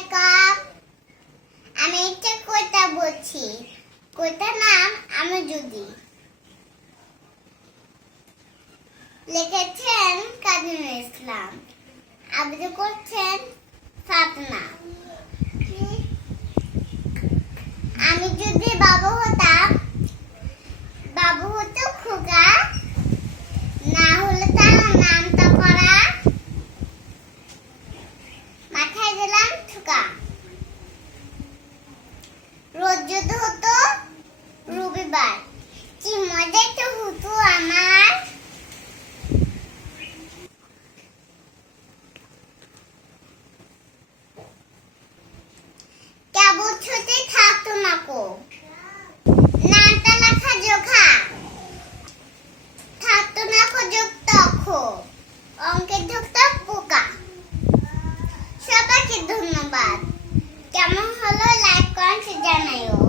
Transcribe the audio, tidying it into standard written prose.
আলাইকুম। আমি একটা কবিতা বলছি। কবিতার নাম আমি যদি। লিখেছেন কাজী নজরুল ইসলাম, আবৃত্তি করছেন ফাতেমা। আমি যদি বাবু হতাম, বাবু হতো খোকা, না হলে তার নামটা পড়া, মাথায় দিলাম ঠোকা। রোজ যদি হতো রবিবার, কি মজাই তো হতো আমার। কেবল ছুটি থাকতো না কো, নামটা লেখা জোখা, থাকতো না কো যুক্ত অক্ষর, অঙ্কের ঢুকতো পোকা। সবাইকে ধন্যবাদ। কেমন হলো লাইক কমেন্ট জানাইও।